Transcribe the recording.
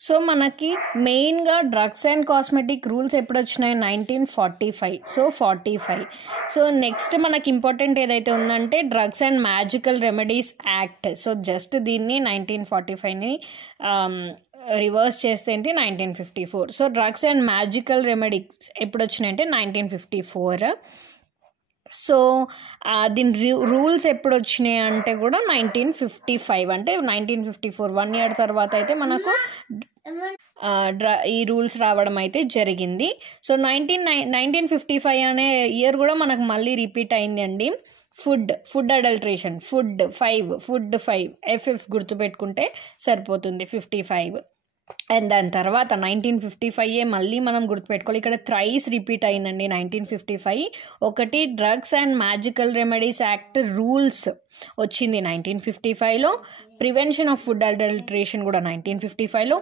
So మనకి మెయిన్గా drugs and cosmetic rules ఎప్పుడు వచ్చినాయి 1945. సో 45. సో నెక్స్ట్ మనకి ఇంపార్టెంట్ ఏదైతే ఉందంటే drugs and magical remedies act. So just దీన్ని 1945ని రివర్స్ చేస్తే ఏంటి 1954. So drugs and magical remedies ఎప్పుడు వచ్చినాయంటే 1954. సో దీని రూల్స్ ఎప్పుడు వచ్చినాయి అంటే కూడా 1955, అంటే 1954 1 year తర్వాత అయితే మనకు ఈ రూల్స్ రావడం అయితే జరిగింది. సో 1955 అనే ఇయర్ కూడా మనకు మళ్ళీ రిపీట్ అయింది అండి. ఫుడ్ అడల్ట్రేషన్, ఫుడ్ 5 FF గుర్తుపెట్టుకుంటే సరిపోతుంది 55. అండ్ దాని తర్వాత 1955 మళ్ళీ మనం గుర్తుపెట్టుకోవాలి. ఇక్కడ థ్రైస్ రిపీట్ అయిందండి 1955. ఒకటి drugs and magical remedies act rules వచ్చింది 1955లో. ప్రివెన్షన్ ఆఫ్ ఫుడ్ అడల్ట్రేషన్ కూడా 1955లో.